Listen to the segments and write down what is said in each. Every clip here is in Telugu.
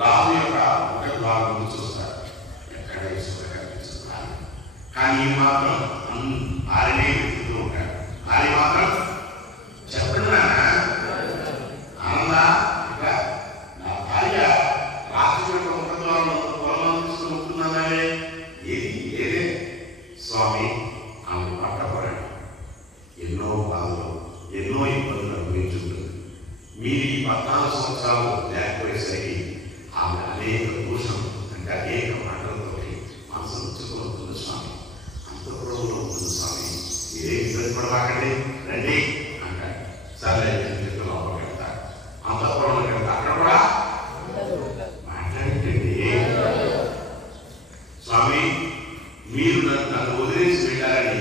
రాజు యొక్క ముఖ ద్వారం నుంచి చూస్తారు, ఎక్కడ ఈశ్వర కనిపిస్తున్నారు. కానీ ఈ మాత్రం ఆయనే వెతుకుతూ ఉంటాడు. ఆయన మాత్రం చెప్పండి ఆనందా, ఇట్లా నా భార్య రాజు యొక్క ముఖ ద్వారం తీసుకుని ఉంటున్నానే, ఏది ఏదే స్వామి ఆమె పట్టబడండి. ఎన్నో బాధలు ఎన్నో ఇబ్బందులు అనుభవించుంటుంది. మీరు ఈ 14 సంవత్సరాలు లేకపోయేసరికి ఆమె అనేక దూషణ అంటే అనేక మాటలతో మనసు ఉంచుకుంటుంది. స్వామి అంత పొడవులో ఉంటుంది. స్వామి మీరేం ఇబ్బంది పడవాకండి, రండి అంటాడు. సరే లోపల పెడతాడు. అంత పొడవులు పెడతా అక్కడ కూడా మాట్లాడండి. స్వామి మీరు నన్ను వదిలేసి వెళ్ళాలని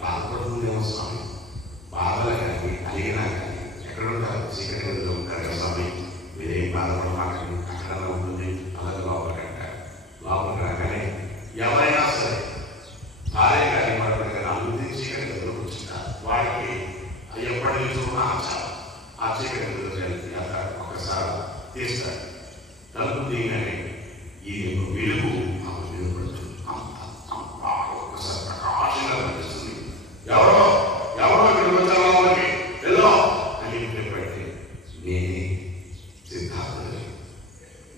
బాధపడుతుందేమో స్వామి. బాధలు కానీ అలిగినా కానీ ఎక్కడ ఉంటారు, చీకటిలో ఉంటారు కదా స్వామి. మీరేం బాధపడమాకండి, అక్కడ ఉంటుంది. అలాగే లోపలికి అంటారు. లోపలికి రాగానే ఎవరైనా సరే భార్య కానీ వాడి కానీ అభివృద్ధి చీకటి గదిలో కూర్చుంటారు. వాడికి ఎప్పటి నుంచి ఉన్న ఆ చీకటి గదిలో వెళ్తారు. ఒకసారి తీస్తారు. తలుపు తీయగానే ఈ వెలుగు ఆమె వినపడుతుంది. ఒక్కసారి ప్రకాశంగా కనిపిస్తుంది. ఎవరో ఇక్కడ వచ్చారో వెళ్ళో అని చెప్పబడితే నేనే సిద్ధార్థుని,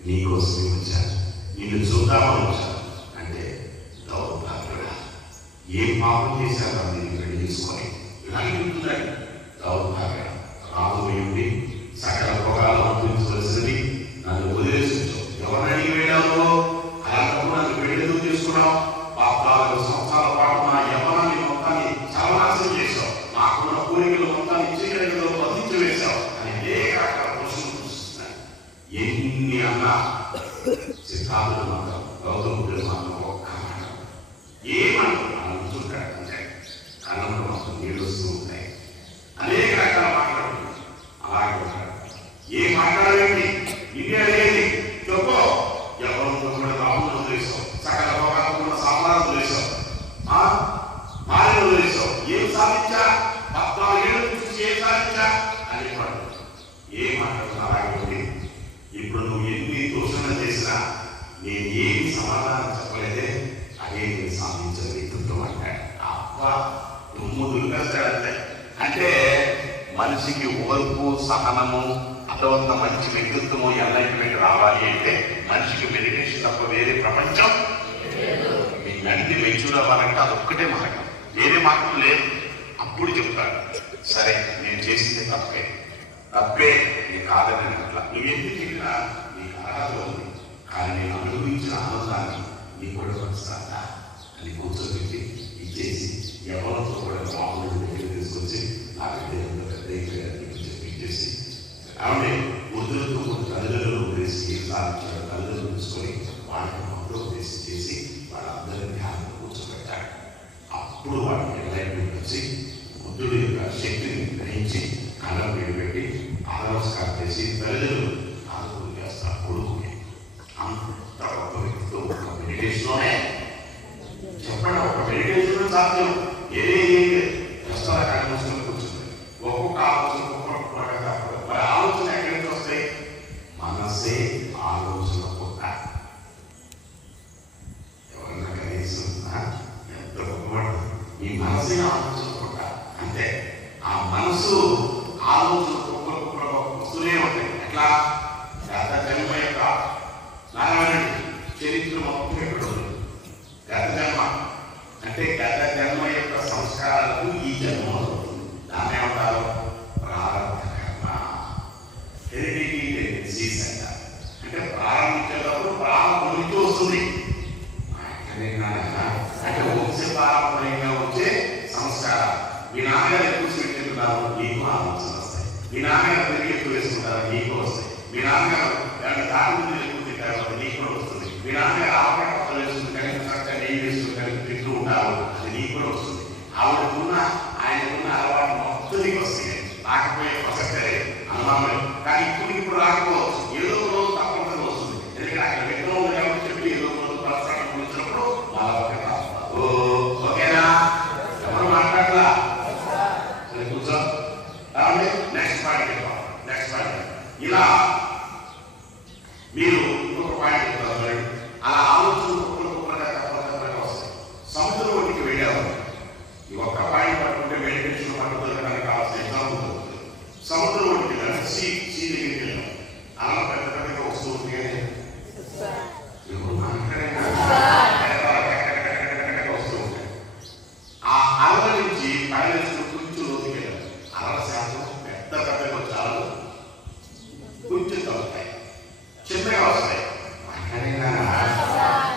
నీకోసమే వచ్చాను, నిన్ను చూద్దామని వచ్చాను అంటే దౌర్భాగ్యుడా, ఏం పాపం చేశారో నేను పెళ్లి తీసుకొని ఇలాగే ఉంటుందండి. దౌర్భాగ్య రాజు ఉండి సకల భోగాలు అనుభవించవలసింది నన్ను వదిలేసించు. ఎవరిని అడిగి వెళ్ళావు? అలాంటప్పుడు నన్ను పెళ్లి తీసుకున్నావు. 14 సంవత్సరాల పాటు నా యవ్వనాన్ని మొత్తాన్ని సర్వనాశనం చేశావు. నాకున్న కోరికలు మొత్తాన్ని చీకటిలో బంధించి వేశావు అని అనేక రకాల ప్రశ్నలు చూస్తున్నాను. ఎన్ని అన్నా సిద్ధాంతులు మాత్రం గౌతముడు మాత్రం ఒక్క మాట ఏమంటారు అనుకుంటాడు. అంటే కళ్ళంలో మాత్రం నీళ్ళు వస్తూ ఉంటాయి. అనేక రకాల మాట్లాడుతుంది. అలాగే ఉంటాడు. ఏం మాట్లాడేది ఇదే అనేది చెప్పు. ఎవరితో కూడా రాములు వదిలేసావు, సకల భోగాలతో సామాను వదిలేసావు, భార్యను వదిలేసావు. ఏం సాధించా? 14 ఏళ్ళ నుంచి ఏం సాధించా అని ఏం మాట్లాడుతున్నా అలాగే ఉంది. ఇప్పుడు నువ్వు ఎన్ని దూషణ చేసినా నేను ఏమి సమాధానం చెప్పలేదే, అదే నేను సాధించిన వ్యక్తిత్వం అంటాడు. అబ్బ తుమ్ముదులు కష్టాడంతే. అంటే మనిషికి ఓర్పు సహనము అటువంటి మంచి వ్యక్తిత్వము ఎన్లైట్మెంట్ రావాలి అంటే మనిషికి మెడిటేషన్ తప్ప వేరే ప్రపంచం మీ నంది మెచ్యూర్ అవ్వాలంటే అదొక్కటే మార్గం, వేరే మార్గం లేదు. అప్పుడు చెప్తాడు, సరే నేను చేసింది తప్పే నీ కాదని అట్లా నువ్వెందుకు చెప్పినా నీకు అర్హత ఉంది, కానీ నేను అనుభవించిన ఆనందాన్ని నీ కూడా పంచుతానా అని కూర్చోబెట్టి ఇచ్చేసి ఎవరితో కూడా మామూలు దగ్గర తీసుకొచ్చి నాకు దేవుడు ఇచ్చేసి ఆవిడే ముద్దులతో తల్లిదండ్రులు వేసి సాధించాడు. తల్లిదండ్రులు తీసుకొని వాళ్ళకి మొదలు చేసి వాళ్ళందరినీ ధ్యానంలో కూర్చోబెట్టాడు. అప్పుడు వాళ్ళకి ఎన్లైట్మెంట్ వచ్చి బుద్ధుడి యొక్క శక్తిని గ్రహించి కళ్ళను విడిపెట్టి నమస్కారం చేసి తల్లిదండ్రులు ఆనందం చేస్తారు. కొడుకుని అంత గొప్ప వ్యక్తితో ఒక మెడిటేషన్లోనే చెప్పండి. ఒక మెడిటేషన్ సాధ్యం. ఏదేది కష్టాల కళ్ళు కూర్చుంది. ఒక్కొక్క ఆలోచన మరి ఆలోచన ఎక్కడి నుంచి వస్తాయి? మనసే ఆలోచన పుట్ట. ఎవరన్నా కనీసం ఎంత గొప్పవాడు, ఈ మనసే ఆలోచన పుట్ట. అంటే ఆ మనసు ఆలోచన కుక్కలు వస్తూనే ఉంటాయి. ఎట్లా? గత జన్మ యొక్క నారాయణ చరిత్ర మొత్తం ఇక్కడ ఉంది. గత జన్మ అంటే గత జన్మ యొక్క సంస్కారాలకు ఈ జన్మ అవుతుంది. దాన్ని ఏమంటారు? ప్రారంభ కర్మ, హెరిడిటీ టెండెన్సీస్ అంటారు. అంటే ప్రారంభించేటప్పుడు ప్రారంభం నుంచి వస్తుంది. అంటే వంశపారంపర్యంగా వచ్చే సంస్కారం. మీ నాన్నగారు ఎక్కువ స్వీట్ తింటున్నారు, నీకు ఆలోచన వస్తాయి. మీ నాన్నగారు పెరిగి ఎక్కువ వేసుకుంటారు, నీకు వస్తాయి. మీ నాన్నగారు దాని ముందు ఎక్కువ తింటారు, నీకు కూడా వస్తుంది. మీ నాన్నగారు ఆవకాయ పక్కలు వేసుకుంటారు, చక్కగా నెయ్యి వేసుకుంటారు, తింటూ ఉంటారు, అది నీకు కూడా వస్తుంది. ఆవిడకున్న ఆయనకున్న అలవాటు మొత్తం నీకు వస్తుంది. రాకపోయే ప్రసక్తే అనుమానం. కానీ ఇప్పుడు రాకపోవచ్చు, ఏదో రోజు తప్పకుండా వస్తుంది. ఎందుకంటే అక్కడ వ్యక్తం ఉంది కాబట్టి చెప్పి ఏదో రోజు ప్రస్తుతం వచ్చినప్పుడు ఓకేనా? ఎవరు మాట్లాడలా? కూర్చో. నెక్స్ట్ పాయింట్ ఇలా మీరు సి దగ్గరికి వెళ్ళాం. అలా పెద్ద పెద్దగా వస్తూ ఉంటే ఎవరు మాట్లాడేగా వస్తూ ఉంటాయి. ఆ అలల నుంచి పైన కొంచెం లోతుకి వెళ్ళాం. అలల శాతం పెద్ద పెద్దగా చాలా కొంచెం తగ్గుతాయి, చిన్నగా వస్తాయి. మాట్లాడేగా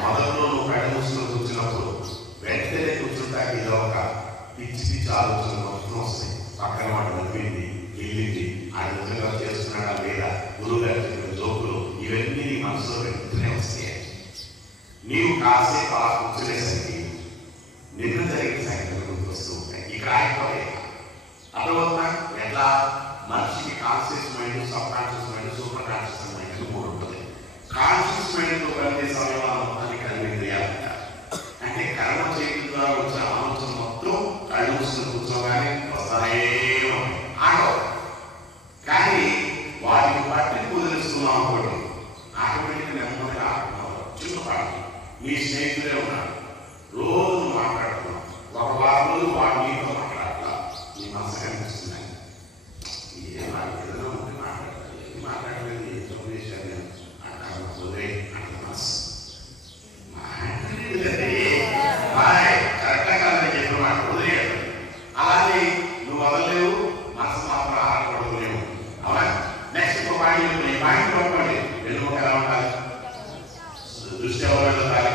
మొదట్లో నువ్వు కళ్ళ మూసుకొని కూర్చున్నప్పుడు వెంటనే కూర్చుంటాకి ఏదో ఒక పిచ్చి పిచ్చి ఆలోచనలు మొత్తం వస్తాయి. పక్కన వాడు నవ్వింది, వెళ్ళింది, ఆ నిజంగా చేస్తున్నాడా లేదా, గురువు గారు చెప్పిన జోకులు, ఇవన్నీ నీ మనసులో వెంటనే వస్తాయి. నీవు కాసేపు అలా కూర్చునేసరికి నిన్న జరిగిన సంగతులు గుర్తొస్తూ ఉంటాయి. ఇక్కడ ఆగిపోయాయి. అర్థమవుతుందా? ఎట్లా మనిషికి conscious mind, sub conscious mind, super conscious mind మూడు ఉంటుంది. కాన్షియస్ మైండ్తో పనిచేసే అవయవాలు మొత్తాన్ని కర్మేంద్రియాలంట. అంటే కర్మ చేయడం ద్వారా వచ్చే ఆలోచన మొత్తం కళ్ళు మూసుకుని కూర్చోగానే వస్తానే ఆగవు. కానీ వాటిని బట్టి కుదిరిస్తున్నాం అనుకోండి, ఆటోమేటిక్గా నెమ్మదిగా ఆడుతున్నావు. చిన్నపాటి మీ స్నేహితులే ఉన్నాడు, రోజు మాట్లాడుతున్నాం. ఒక వారం రోజు వాడు నీతో మాట్లాడలా, నీ మనసు కనిపిస్తున్నాయి. ఏం ఏదైనా ఉంటే మాట్లాడాలి, ఏం మాట్లాడలేదు, ఏం సందేశాలు అంటారు. వదిలే అంటే మనసు కరెక్ట్గా కాదని చెప్పిన మాట వదిలేయాలి. అలాగే నువ్వు వదలలేవు, మనసు మాత్రం ఆడకూడదులేవు. అవునా? నెక్స్ట్ ఇంకో పాయింట్, ఈ పాయింట్ పట్టుకోండి. వెన్నుముక ఎలా ఉండాలి, దృష్టి ఎవరు వెళ్ళాలి,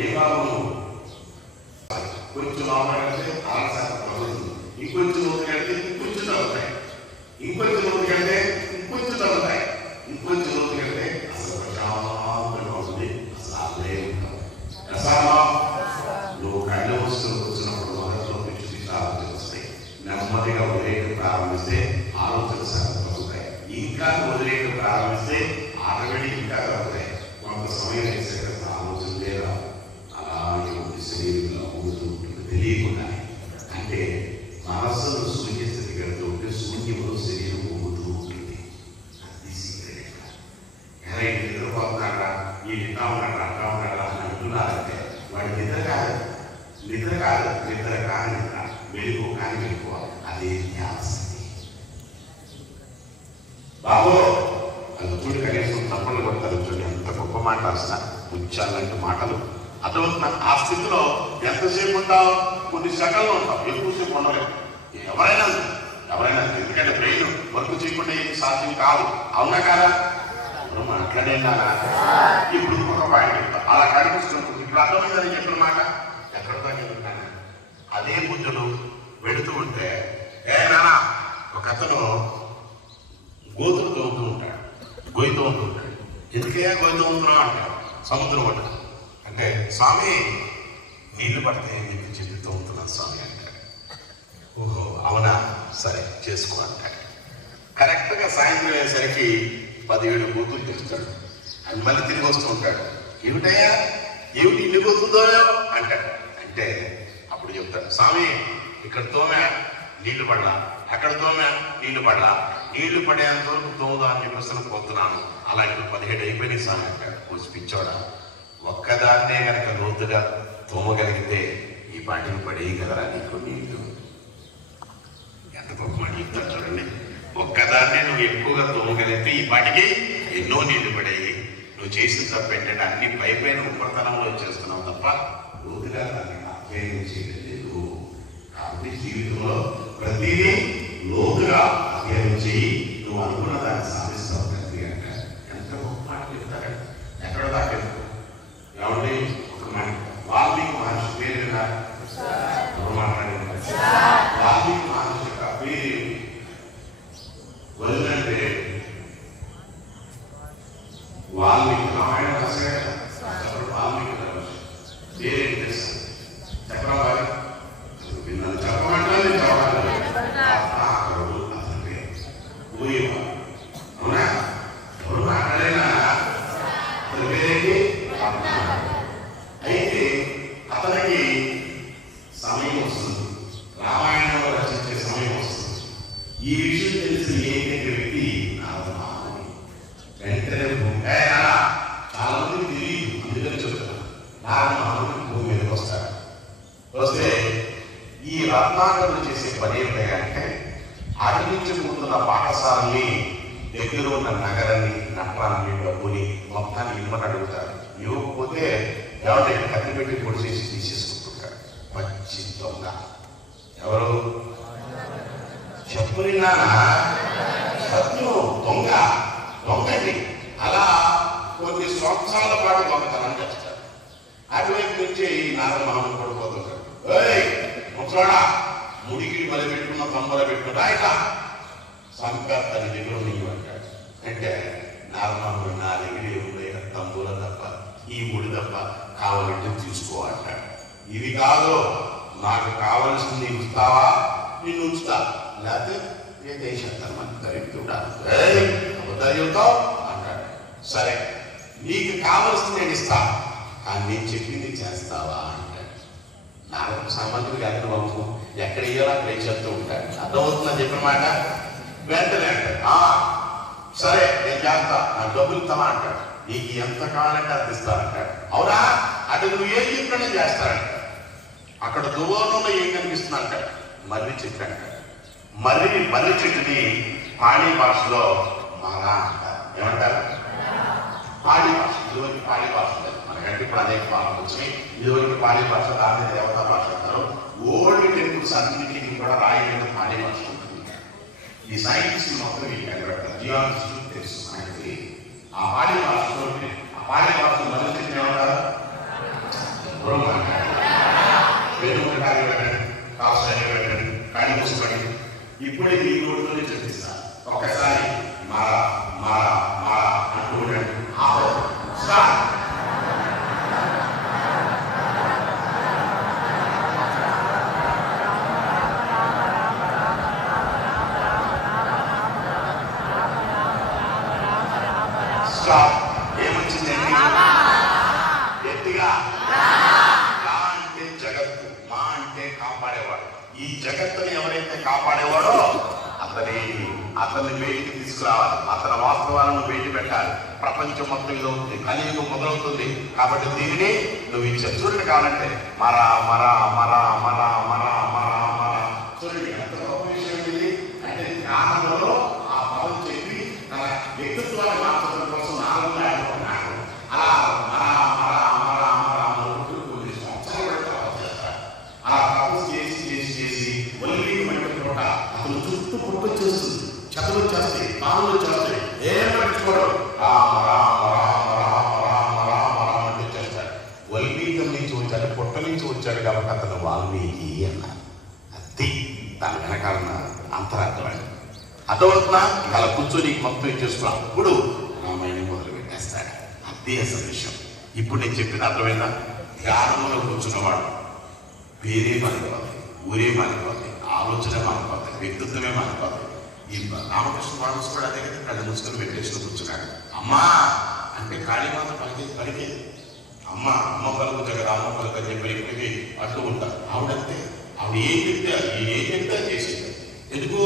ఏం బాబు నువ్వు కొంచెం లోపలికెళ్తే ఆలస్యం తగ్గుతుంది, ఇంకొంచెం లోతుకెళ్తే ఇంకొంచెం తగ్గుతాయి, ఇంకొంచెం లోతుకెళ్తే ఇంకొంచెం తగ్గుతాయి, ఇంకొంచెం లోతుకెళ్తే అసలు ప్రశాంతంగా ఉంటుంది. అసలు అదే ఉంటావు. నువ్వు కళ్ళు వస్తువులు కూర్చున్నప్పుడు మొదట్లో పిచ్చి పిచ్చి ఆలోచనలు వస్తాయి. నెమ్మదిగా వదిలేయడం ప్రారంభిస్తే ఆలోచనలు సగం తగ్గుతాయి. ఇంకా వదిలేయడం ప్రారంభిస్తే ఆటోమేటిక్ ఇంకా తగ్గుతాయి. కొంత సమయం వేసే ఆలోచన లేదా అలాగే ఉంది, శరీరంలో ఊగుతూ ఉంటుంది తెలియకుండా. అంటే మనస్సును శూన్య స్థితి కడుతూ ఉంటే శూన్యంలో శరీరం ఊగుతూ ఉంటుంది. అది సీక్రెట్. ఎలా నిద్రపోతున్నాడా, ఈ నిద్ర ఉన్నాడా, అట్లా ఉన్నాడా అని అంటున్నారంటే వాడి నిద్ర కాదు, నిద్ర కాదు, నిద్ర కాని నిద్ర, మెలుగు కాని మెలుగు. అదే ధ్యాసక్తి. బాబు అది చూడు, కనీసం తప్పలు కొడతారు చూడండి, ఎంత గొప్ప మాట అసలు ఉంచాలంటే మాటలు. అర్థమవుతున్నా? ఆ స్థితిలో ఎంతసేపు ఉంటావు? కొన్ని సెకండ్లు ఉంటావు, ఎక్కువసేపు ఉండలేవు. ఎవరైనా ఎందుకంటే బ్రెయిన్ వర్క్ చేయకుండా ఏది సాధ్యం కాదు. అవునా కాదా? ఇప్పుడు మాట్లాడేనా? ఇప్పుడు ఒక పాయింట్ చెప్తా, అలా కనిపిస్తుంది. ఇప్పుడు అర్థమైందని చెప్పిన మాట ఎక్కడితో చెప్తున్నాను. అదే బుద్ధుడు వెళుతూ ఉంటే నానా ఒక అతను గోతులు తవ్వుతూ ఉంటాడు, గొయ్యి తవ్వుతూ ఉంటాడు. ఎందుకయ్యా గొయ్యి తవ్వుతున్నావు అంటాడు. సముద్రం అంటాడు. అంటే స్వామి నీళ్లు పడితే ఎందుకు చెప్పి తవ్వుతున్నాను స్వామి అంటాడు. ఓహో అవునా, సరే చేసుకో అంటాడు. కరెక్ట్గా సాయంత్రం అయ్యేసరికి 17 గోతులు తెస్తాడు. అని మళ్ళీ తిరిగి వస్తూ ఉంటాడు. ఏమిటయ్యా, ఏమిటి ఇల్లు గోతుందో అంటాడు. అంటే అప్పుడు చెప్తాడు, స్వామి ఇక్కడ తోమే నీళ్లు పడలా, అక్కడ తోమే నీళ్లు పడలా, నీళ్లు పడేంత వరకు తోముదా అని చెప్పేసి పోతున్నాను. అలాంటి 17 అయిపోయినాయి స్వామి అంటాడు. కొంచెం పిచ్చోడా, ఒక్కదాన్నే కనుక లోతుగా తోమగలిగితే ఈ పాటికి పడేయి కదరా నీకు నీళ్లు. ఎంత గొప్ప మాట చెప్తాడు చూడండి. ఒక్కదాన్నే నువ్వు ఎక్కువగా తోమగలిగితే ఈ పాటికి ఎన్నో నీళ్లు పడేయి. నువ్వు చేసిన తప్పు ఏంటంటే అన్ని పైపైన ఉపరితలంలో చేస్తున్నావు తప్ప లోతుగా దాన్ని అధ్యయనం చేయలేదు. కాబట్టి జీవితంలో ప్రతిదీ లోతుగా అధ్యయనం చేయి, నువ్వు అనుకున్న దాన్ని సాధిస్తావు. ప్రతి అంట ఎంత గొప్ప మాట చెప్తారండి. ఎక్కడ దాకా ఏమంటే ఒక మాట, వాల్మీకి మహర్షి పేరు ఎవరు మాట్లాడింది? వాల్మీకి మహర్షి యొక్క పేరు వదిలంటే వాల్మీకి రామాయణ రాశాడు. వాల్మీకి పేరేంటి చక్రవారి విన్నాను, చెప్పమంటే చెప్పాలి. అతని పేరు అవునా? ఎవరు మాట్లాడేనా? అతని పేరేంటి? అయితే అతనికి సమయం వస్తుంది, రామాయణంలో రచించే సమయం వస్తుంది. ఈ విషయం తెలిసిన ఏకైక వ్యక్తి వెంటనే చదువుతున్న పాఠశాలని, దగ్గర ఉన్న నగరాన్ని, నట్రాన్ని, డబ్బుని మొత్తాన్ని ఇవ్వమని అడుగుతారు. ఇవ్వకపోతే ఎవరి కత్తి పెట్టి పొడి చేసి తీసేసుకుంటుంటారు. పచ్చి దొంగ. ఎవరు చెప్పులినా సత్యం దొంగ, దొంగటి. అలా కొన్ని సంవత్సరాల పాటు దొంగతనం చేస్తారు. అటువైపు నుంచి నారమహం పడిపోతుంటారు. ముసలాడా ముడికి బలి పెట్టుకున్న తమ్ముల పెట్టుకుంటా ఇట్లా సంకర్ తన దగ్గర నీవు అంటాడు. అంటే నారమహుడు నా దగ్గర ఉండే తమ్ముల తప్ప, ఈ ముడి తప్ప కావాలంటే తీసుకో అంటాడు. ఇది కాదు, నాకు కావలసింది ఇస్తావా, నిన్ను ఉంచుతా, లేకపోతే ఏ దేశాన్ని మనకు దరిద్రుడాలి చెబుతావు అంటాడు. సరే నీకు కావలసింది నేను ఇస్తా, కానీ నేను చెప్పింది చేస్తావా అంటాడు. నాకు సామాన్యుడు ఎక్కడ బాబు ఎక్కడ ఇయ్యాలో అక్కడ చేస్తూ ఉంటాడు. అర్థమవుతుందని చెప్పిన మాట వెంటనే అంటాడు. సరే నేను చేస్తా, నాకు డబ్బులు ఇస్తావా అంటాడు. నీకు ఎంత కావాలంటే అది ఇస్తా అంటాడు. అవునా, అటు నువ్వు ఏం చెప్పినా నేను చేస్తానంటాడు. అక్కడ దూరంలో ఏం కనిపిస్తుంది అంటాడు. మర్రి చెట్టు అంటాడు. మర్రి చెట్టుని పాణి భాషలో మరా అంటారు. ఏమంటారు? పాడి భాష. ఇదివరకు పాడి భాష లేదు, మనకంటే ఇప్పుడు అనేక భాషలు వచ్చినాయి. ఇదివరకు పాడి భాష, దాని దేవతా భాష అంటారు. ఓల్డ్ టెంపుల్స్ అన్నింటికి కూడా రాయలేదు పాడి భాష ఉంటుంది. ఈ సైన్స్ మొత్తం ఈ కనిపెడతారు. జియాలజీ తెలుసు మనకి. ఆ పాడి భాషలో మర్రి చెట్టు ఏమంటారు? వెనుకటాన్ని పెట్టండి, కాల్సాన్ని పెట్టండి, కళ్ళు మూసుకోండి. ఇప్పుడే మీ నోటితోనే చూపిస్తాను. ఒకసారి మారా మారా మారా అంటూ ఉండండి. ఏమొచ్చిందండి? ఎత్తిగా అంటే జగత్తు, మా అంటే కాపాడేవాడు. ఈ జగత్తుని ఎవరైతే కాపాడేవాడో అతన్ని బయటికి తీసుకురావాలి. అతని వాస్తవాలను బయట పెట్టాలి. ప్రపంచం మొత్తం ఇది అవుతుంది, కలియుగం మొదలవుతుంది. కాబట్టి దీనిని నువ్వు ఇచ్చే చూడండి. కావాలంటే మరా మరా మరా మరా మరా మరా మరా చూడండి. ఎంత గొప్ప విషయం ఇది అంటే జ్ఞానంలో ఆ పదం చెప్పి తన వ్యక్తిత్వాన్ని మార్చడం కోసం నాలుగు ఆడుకున్నాడు. అలా మరా మరా మరా మరా కొన్ని సంవత్సరాలు పెడతారు. అలా తపస్సు చేసి చేసి చేసి ఒల్లి పడిపోయిన అతను చుట్టూ పుట్టొచ్చేస్తుంది, చెత్తలు వచ్చేస్తాయి, పాములు వచ్చేస్తాయి. ఏం పట్టించుకోవడం, రామ రామ రామ రామ రామ రామ రామ అంటే వచ్చేస్తాడు. వల్మీకం నుంచి వచ్చాడు, పుట్ట నుంచి వచ్చాడు కాబట్టి అతను వాల్మీకి అన్నారు. అది దాని వెనకాల అంతరార్థం అండి. అర్థమవుతున్నా? అలా కూర్చొని మొత్తం ఇచ్చేసుకున్నాం. అప్పుడు రామాయణం మొదలు పెట్టేస్తాడు. అదే అసలు విషయం. ఇప్పుడు నేను చెప్పిన అర్థమైందా? ధ్యానంలో కూర్చున్నవాడు పేరే మారిపోతాయి, ఊరే మారిపోతాయి, ఆలోచన మారిపోతాయి, వ్యక్తిత్వమే మారిపోతాయి. ఈ రామకృష్ణ వాడు కూడా అదే కదా, కళ్ళు మూసుకొని వెంకటేశ్వర కూర్చున్నాడు. అమ్మా అంటే కాళీమాత పలికేది. అమ్మ పలుకుతుంది కదా, అమ్మ పలుక చెప్పి అట్టు ఉంటారు. ఆవిడంతే, ఆవిడ ఏం చెప్తే చేసేది. ఎందుకు?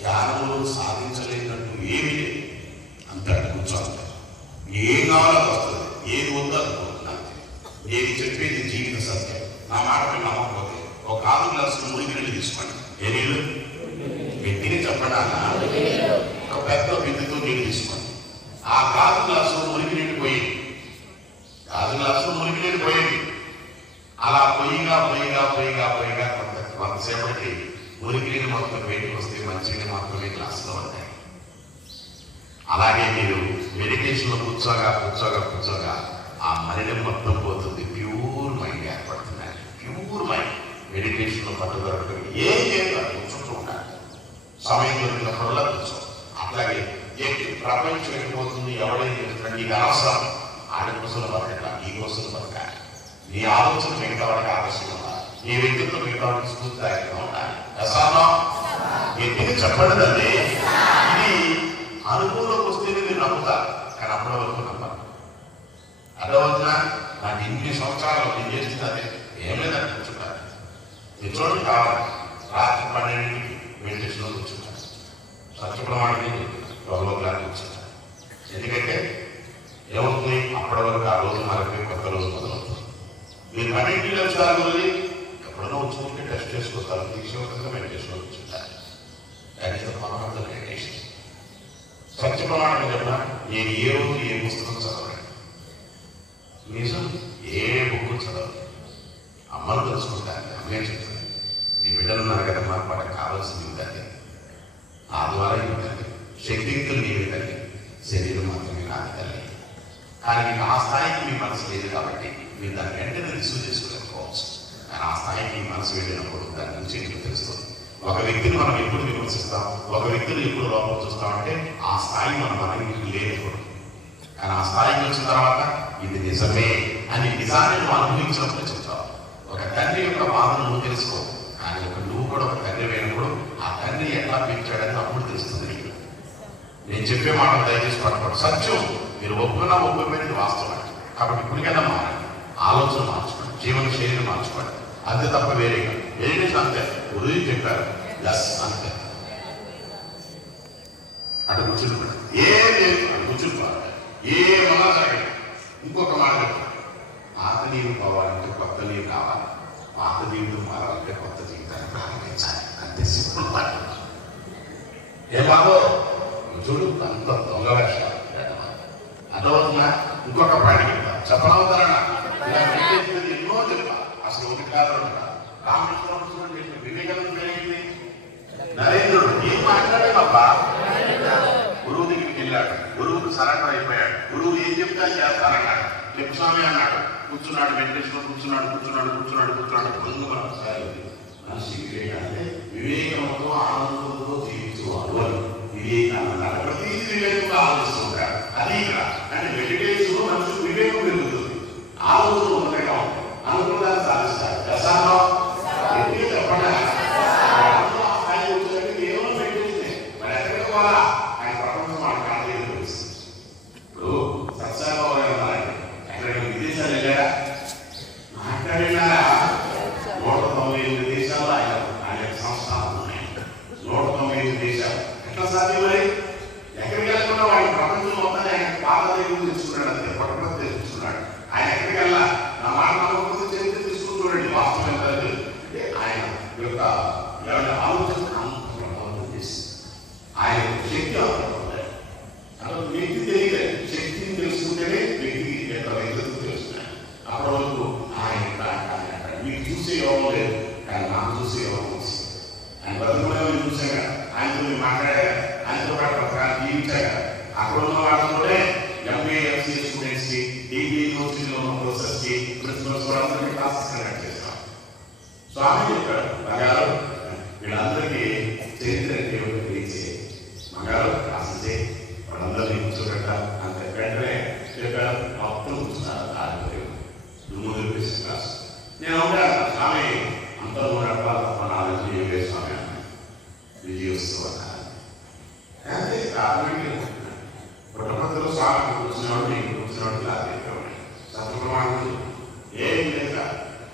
ధ్యానంలో సాధించలేనట్టు ఏమీ లేదు. అంతా కూర్చోవాలి. ఏం కావాలో వస్తుంది, ఏది వద్దో అది పోతున్నాను. నేను చెప్పేది జీవిత సత్యం. నా మాట నమ్మకపోతే ఒక 6 గ్లాసులు మురికి నీళ్ళు తీసుకోండి. ఏ నీళ్ళు? పెట్టిని చెప్పడానా ఒక పెద్ద బిందుతో నీళ్ళు తీసుకోండి. ఆ 6 గ్లాసులు మురికి నీళ్ళు పోయింది. 6 గ్లాసులు మురికి నీళ్ళు పోయింది. అలా పొయ్యిగా కొంతసేపటికి మురికి నీళ్ళు మొత్తం బయటకు వస్తే మంచినీళ్ళు మాత్రమే గ్లాసులో ఉంటాయి. అలాగే మీరు మెడిటేషన్లో కూర్చోగా ఆ మలినం మొత్తం పోతుంది. ప్యూర్ మైండ్ ఏర్పడుతుంది. ప్యూర్ మైండ్ మెడిటేషన్లో పట్టుదల ఏం చేయాలి? కూర్చుంటూ ఉండాలి. సమయం దొరికినప్పుడల్లా కూర్చో. అట్లాగే ప్రపంచం వెళ్ళిపోతుంది, ఎవడైనా చెప్తున్నాడు నీకు అవసరం, ఆడి కోసం బతకట్లా, నీ కోసం బతకాలి. నీ ఆలోచన మిగతా వాడికి ఆలోచన ఉండాలి, నీ వ్యక్తిత్వం మిగతా వాడికి స్ఫూర్తిదాయకంగా ఉండాలి. ఎత్తికి చెప్పండి. ఇది అనుభవంలోకి వస్తేనే మీరు నమ్ముతారు, కానీ అప్పటి వరకు నమ్మరు. అర్థమవుతున్నా? నాకు ఇన్ని సంవత్సరాలు నేను చేస్తుంది అదే. ఏం లేదని కూర్చుంటారు. మీరు చూడండి, కావాలి రాత్రి 12కి మెడిటేషన్లో కూర్చుంటారు. సత్యప్రమాణాన్ని గౌరవంగా కూర్చుంటారు. ఎందుకంటే ఏమవుతుంది? అప్పటి వరకు ఆ రోజు మనకి కొత్త రోజు మొదలవుతుంది. మీరు 12 నిమిషాల గురించి ఎప్పుడైనా వచ్చుకుంటే టెస్ట్ చేసుకొస్తారు, తీసుకుంటే మెడిటేషన్లో కూర్చుంటారు. దానికి పరమార్థం సత్య ప్రమాణం చెప్పిన నేను ఏ రోజు ఏ పుస్తకం చదవలేదు, నిజం ఏ బుక్ చదవలేదు. అమ్మలు తెలుసుకుంటాను, అమ్మే చెప్తాను నీ బిడ్డలున్నారు కదా మా పాట కావాల్సింది ఉందండి, ఆ ద్వారా ఉందండి, శక్తియుక్తులు నీవే తల్లి, శరీరం మాత్రమే కాదు తల్లి. కానీ మీకు ఆ స్థాయికి మీ మనసు లేదు కాబట్టి మీరు దాన్ని వెంటనే రిసీవ్ చేసుకోలేకపోవచ్చు. కానీ ఆ స్థాయికి మీ మనసు వెళ్ళినప్పుడు దాని గురించి మీకు తెలుస్తుంది. ఒక వ్యక్తిని మనం ఎప్పుడు విమర్శిస్తాం, ఒక వ్యక్తిని ఎప్పుడు లోపల చూస్తామంటే ఆ స్థాయి మనకి లేనప్పుడు. కానీ ఆ స్థాయికి వచ్చిన తర్వాత ఇది నిజమే అని నిజాన్ని నువ్వు అనుభవించినప్పుడు చెప్తావు. ఒక తండ్రి యొక్క బాధను నువ్వు తెలుసుకో, కానీ నువ్వు కూడా ఒక తండ్రి అయినప్పుడు ఆ తండ్రి ఎట్లా పెంచాడని అప్పుడు తెలుస్తుంది నీకు. నేను చెప్పే మాటలు దయచేసి పట్టుకోండి, సత్యం మీరు ఒప్పుకున్నా ఒప్పుకునేది వాస్తవం. కాబట్టి ఇప్పటికైనా మారండి, ఆలోచన మార్చుకోండి, జీవన శైలిని మార్చుకోండి, అంతే తప్ప వేరే ఏంటి అంతే. ఉదయం చెప్పారు ఎస్ అంతే, అటు కూర్చుని ఏం లేదు, అటు కూర్చుని ఏమన్నా జరగదు. ఇంకొక మాట చెప్పారు, పాత నీరు పోవాలంటే కొత్త నీరు కావాలి, పాత జీవితం మారాలంటే కొత్త జీవితాన్ని ప్రారంభించాలి, అంతే సింపుల్ మాట. ఏ బాబో చూడు అంత దొంగ వేషాలు అర్థమవుతుందా? ఇంకొక పాయింట్ చెప్తాను, చెప్పనవుతారన్నా ఎన్నో చెప్తా. అసలు ఒకటి కాదు రామకృష్ణ వివేకానంద పేరేంటి? నరేంద్రుడు. ఏం మాట్లాడాడబ్బా? గురువు దగ్గరికి వెళ్ళాడు, గురువుకు సరెండర్ అయిపోయాడు, గురువు ఏం చెప్తా చేస్తానన్నాడు. స్వామి అన్నాడు, కూర్చున్నాడు, వెంకటేశ్వర కూర్చున్నాడు కూర్చున్నాడు కూర్చున్నాడు కూర్చున్నాడు ముందు మనసారి మనిషి వివేకాన్ని వివేకంతో ఆనందంతో జీవించేవాడు అని వివేకానంద ప్రతిదీ వివేకంగా ఆలోచిస్తుంటాడు. అది ఇక్కడ అంటే మెడిటేషన్ మనిషి వివేకం పెరుగుతుంది, ఆలోచన ఉండగా ఉంటుంది, అనుకున్నాన్ని సాధిస్తాడు. దశాలో ఎన్ని చెప్పండి స్థాయి వచ్చినట్టు కేవలం మెడిటేషన్ మరి ఎక్కడికి పోవాలా? ఆయన ప్రపంచం మన కాలేదు తెలుస్తుంది. ఇప్పుడు సత్సాగం ఎక్కడికి విదేశాలు వెళ్ళారా? మాట్లాడినారా? 198 దేశాల్లో ఆయన సంస్థానాలు ఉన్నాయి. 198 దేశాలు ఎట్లా సాధ్యం? మరి ఎక్కడికి వెళ్ళకుండా వాడి ప్రపంచం మొత్తాన్ని ఆయన పాత దగ్గర తెచ్చుకున్నాడు, అంతే పట్టుకొని తెచ్చుకున్నాడు. ఆయన ఎక్కడికి వెళ్ళా నా మాట నమ్మకపోతే చరిత్ర తీసుకుని చూడండి, వాస్తవం ఎంత అంటే ఆయన యొక్క ఆలోచన అంత ప్రభావితం చేసింది. ఆయన శక్తి అసలు వ్యక్తి తెలియలేదు, శక్తిని తెలుసుకుంటేనే వ్యక్తికి ఎంత వ్యక్తిత్వం తెలుస్తున్నాయి. అప్పటి వరకు ఆయన మీకు చూసే యోగం లేదు, కానీ నాకు చూసే యోగం వచ్చింది. ఆయన బతుకులను చూసాక, ఆయనతో మీరు మాట్లాడాక, ఆయనతో పాటు రకరకాలు జీవించాక, అక్కడ ఉన్న వాళ్ళతోనే ఎంఏ ఎంసీఏ స్టూడెంట్స్ కి, డిగ్రీ యూనివర్సిటీలో ఉన్న ప్రొఫెసర్స్ కి, ప్రిన్సిపల్స్ కూడా అందరికీ క్లాసెస్ కండక్ట్ చేస్తాం. స్వామి చెప్పాడు, మగారు వీళ్ళందరికీ చరిత్ర తెలియజేయ, మగారు క్లాసెస్ చేయి, వాళ్ళందరినీ కూర్చోబెట్ట అంత వెంటనే చెప్పారు. మొత్తం కూర్చున్నారు, ముందు క్లాస్ నేను ఉంటాను. స్వామి అంత 3 రకాల తప్ప 4 ఏవే స్వామి అన్న విజయోత్సవ అంతే. పుట్టపతిలో స్వామి కూర్చున్నాడు, నేను కూర్చున్నాడు, క్లాస్ చెప్పేవాడు. సత్యప్రమాణం ఏం లేక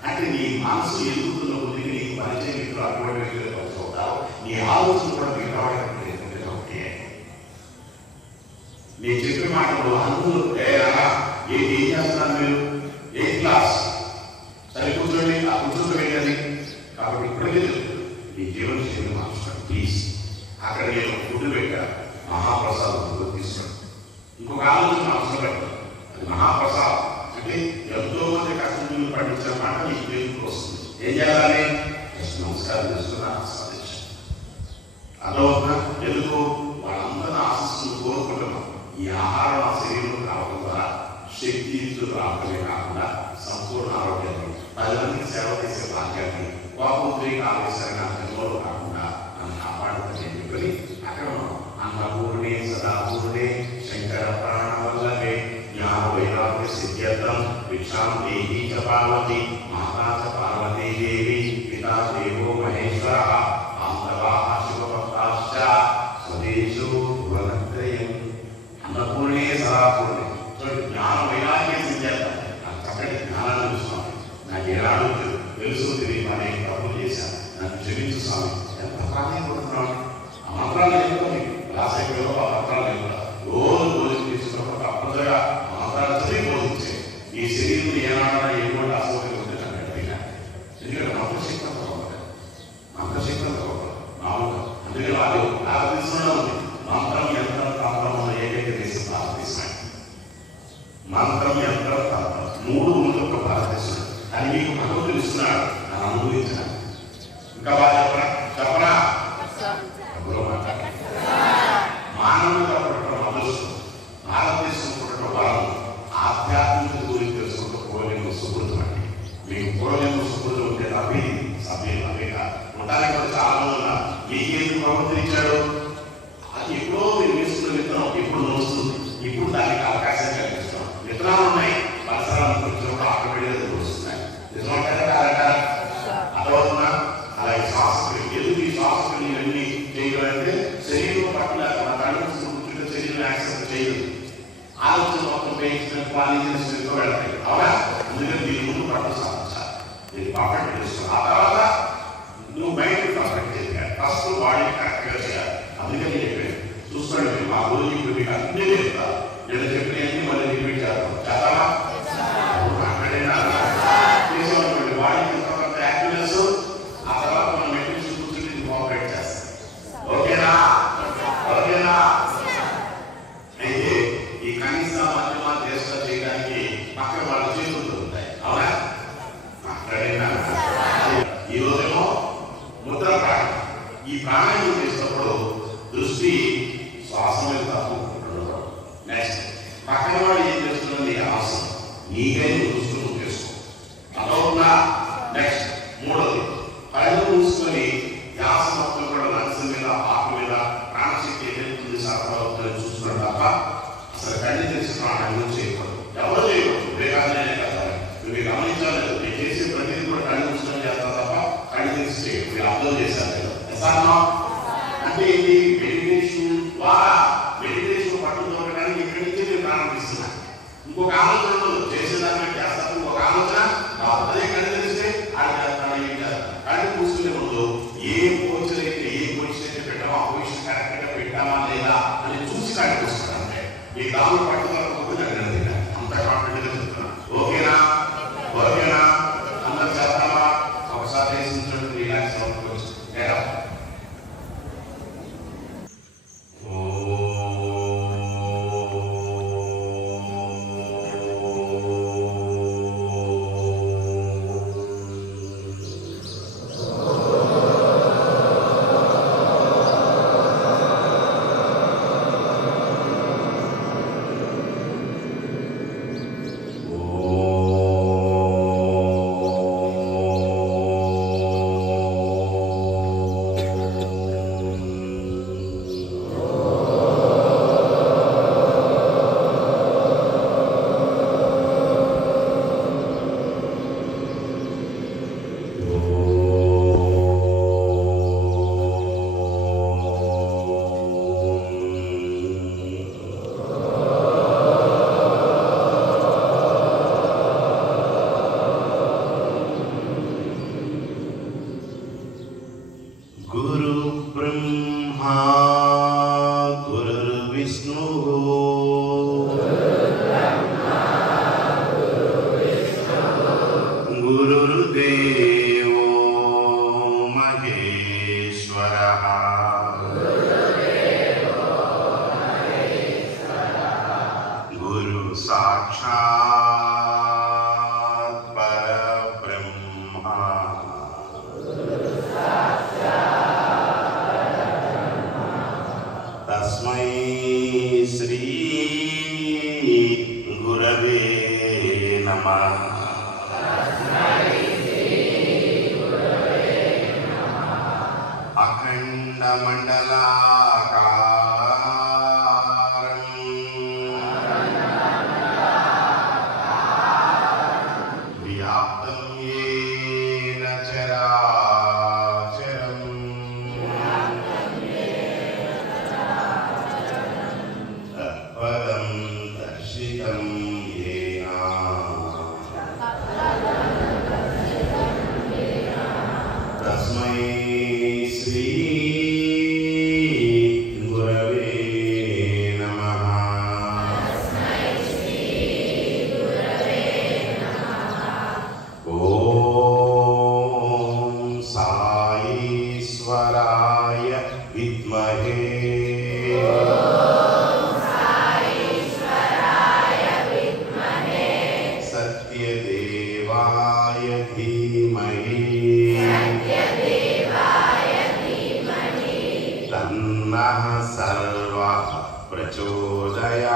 అంటే నీ మనసు ఎదుగుతున్న కొద్దిగా నీకు పరిచయం వ్యక్తులు అటువంటి వ్యక్తులు పంచుకుంటావు, నీ ఆలోచన కూడా మిగతావాడే ఒకటే. నేను చెప్పే మాటలు అందరూ ఏం చేస్తున్నారు మీరు? ఏ క్లాస్ సరే కూర్చోండి, ఆ కూర్చోండి వెళ్ళండి. కాబట్టి ఇప్పటికే మీ జీవన శైలి మార్చుకోండి ప్లీజ్. అక్కడ నేను ఫుడ్ పెట్టాను, మహాప్రసాదం తీసుకోండి. ఇంకొక ఆలోచన అవసరం పెట్టాను, అది మహాప్రసాదం అంటే ఎంతో మంది కష్టం పండించిన మాట మీకు పేరుకు వస్తుంది. ఏం చేయాలని? నమస్కారం చేసుకుని ఆస్వాదించండి. అర్థమవుతున్నా? ఎందుకు? వాళ్ళందరూ ఆశిస్తులు కోరుకుంటున్నాం. ఈ ఆహారం ఆ శరీరం రావడం ద్వారా శక్తియుక్తులు రావడమే కాకుండా సంపూర్ణ ఆరోగ్యాన్ని, 10 మందికి సేవ చేసే భాగ్యాన్ని, కోపంతో ఆవేశాన్ని జన్మలో కాకుండా మనం కాపాడుతుంది. చెప్పి అక్కడ అన్నపూర్ణే సదాపూర్ణే శంకర ప్రాణవల్లభే జ్ఞాన వైరాగ్య సిద్ధ్యర్థం భిక్షాం దేహి చ పార్వతి మాతా చ పార్వతీ దేవి పితా దేవో మహేశ్వరః బాంధవాః శుభభక్తాశ్చ స్వదేశో భువనత్రయం. అన్నపూర్ణే సదాపూర్ణే జ్ఞాన వైరాగ్య సిద్ధ్యర్థం. నాకు చక్కటి జ్ఞానాన్ని చూస్తున్నాను, నాకు ఏనాడు తెలుసు తెలియదు అనేక తప్పులు చేశాను, నన్ను క్షమించు స్వామి. ఎంత ప్రాధాన్యపడుతున్నాను ఆ మంత్రాలు చెప్తాను, మీకు రాసేలో ఆ మంత్రాలు చెప్తా. రోజు తీసుకున్నప్పుడు తప్పనిసరిగా ఆ మంత్రాలు చదివి బోధించే. ఈ శరీరం ఏనాడన్నా ఎటువంటి అసౌకర్యం ఉంటే అది మీకు భగవంతుడు ఇస్తున్నాడు, నన్ను అనుభవించాలి. ఇంకా బాగా చెప్పరా చెప్పరా ఎవరో మాట్లాడాలి. మానవులుగా పుట్టడం అదృష్టం, భారతదేశం పుట్టడం వరం. ఆధ్యాత్మిక గురించి తెలుసుకుంటూ పూర్వజన్మ సుకృతం అండి. మీకు పూర్వజన్మ సుకృతం ఉంటే తప్పి సభ్యులు అవేక ఉండడానికి కూడా చాలా మంది ఉన్నారు. మీకేందుకు భగవంతుడు ఇచ్చాడు? అది ఎప్పుడో మీరు వేసుకున్న విత్తనం ఇప్పుడు వస్తుంది, ఇప్పుడు దానికి అవకాశం కల్పిస్తున్నాం. విత్తనాలు ఉన్నాయి, పరిసరాలను వచ్చినప్పుడు ఆటోమేటిక్గా వస్తున్నాయి. నిజమంటారా కాదంటారా? అర్థమవుతున్నా? అలాగే శ్వాసక్రియ, ఎందుకు ఈ శ్వాసక్రియ అన్ని చేయాలంటే శరీరం పట్ల మన కళ్ళు కూర్చుంటే శరీరం యాక్సెప్ట్ చేయదు. ఆలోచన మొత్తం వేయించినట్టు ఆలోచించినట్టు వెళ్తాయి. అవునా? అందుకని దీని ముందు పట్టు సాధించాలి. దీన్ని పర్ఫెక్ట్ చేసుకోవాలి. ఆ తర్వాత నువ్వు మైండ్ పర్ఫెక్ట్ చేయాలి. ఫస్ట్ బాడీ కరెక్ట్గా చేయాలి. అందుకని చెప్పాను, చూసుకోండి మీరు మా గురించి ఇప్పుడు మీకు అన్నీ చెప్తారు. నేను చెప్పినవన్నీ మళ్ళీ రిపీట్ చేస్తాను. చేద్దామా? మాట్లాడినా చేసేవాళ్ళు బాడీ యాక్టివ్నెస్, ఆ తర్వాత మనం మెడిటేషన్ కూర్చొని కోఆపరేట్ చేస్తాం. ఓకేనా? ఓకేనా? అయితే ఈ కనీస మధ్యమ చేష్ట చేయడానికి పక్కన వాళ్ళ చేతులు ఉంటాయి. అవునా? మాట్లాడినా ఈ రోజేమో ముద్ర ప్రాణం. ఈ ప్రాణాయామం చేసినప్పుడు దృష్టి శ్వాస మీద తక్కువ. నెక్స్ట్ పక్కన వాడు ఏం చేస్తున్నది అవసరం, నీకే దృష్టి నువ్వు చేసుకో. అదవుతుందా? నెక్స్ట్ మూడోది, కళ్ళు మూసుకొని ధ్యాస మొత్తం కూడా మనసు మీద ఆత్మ మీద ప్రాణశక్తి ఏదైతుంది సరఫరా చూస్తున్నాడు తప్ప అసలు కళ్ళు తెలిసి ప్రాణాయామం చేయకూడదు. ఎవరు చేయకూడదు, వివేకానందనే కదా. మీరు గమనించలేదు, నేను చేసే ప్రతిదీ కూడా కళ్ళు మూసుకొని చేస్తాను తప్ప కళ్ళు తెలిసి చేయకూడదు. మీరు అర్థం చేశారు కదా. అంటే ఇది మెడిటేషన్ ద్వారా మెడిటేషన్ పట్టుకోవడానికి ఇక్కడి నుంచి నేను ప్రారంభిస్తున్నాను. ఇంకొక ఆలోచన చేసేదాన్ని చేస్తాను, ఇంకొక ఆలోచన అదే కళ్ళు తెలిస్తే అది చేస్తాను, ఏం చేస్తాను. కళ్ళు పూసుకునే ముందు ఏ పొజిషన్ అయితే పెట్టామో ఆ పొజిషన్ కరెక్ట్గా పెట్టామా లేదా అని చూసి కళ్ళు పూసుకుంటాను. అంటే ఈ దాములు పట్టుకోకపోతే అంత కాన్ఫిడెంట్గా చెప్తున్నాను. ఓకేనా? ఓకేనా? అందరు చేస్తామా? ఒకసారి వేసి రిలాక్స్ అవ్వచ్చు. गुरु ब्रह्मा गुरुर्विष्णु गुरुर्देवो महेश्वरः गुरु साक्षात् परब्रह्मा तस्मै श्री गुरवे नमः। अखंड मंडलाकारं व्याप्तं येन चराचरं तत्पदं दर्शितं येन तस्मै श्री ప్రచోదయాత్.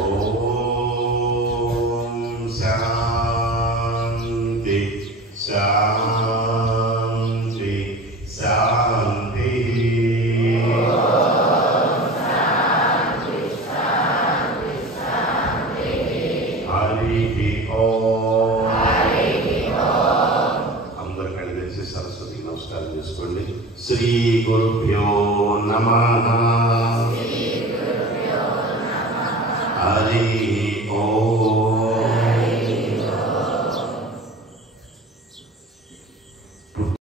ఓం శాంతి శాంతి శాంతి. హరి ఓం. అందరు కళ్ళు తెరిచి సరస్వతికి నమస్కారం చేసుకోండి. శ్రీ గురుభ్యో నమః. హరి ఓం.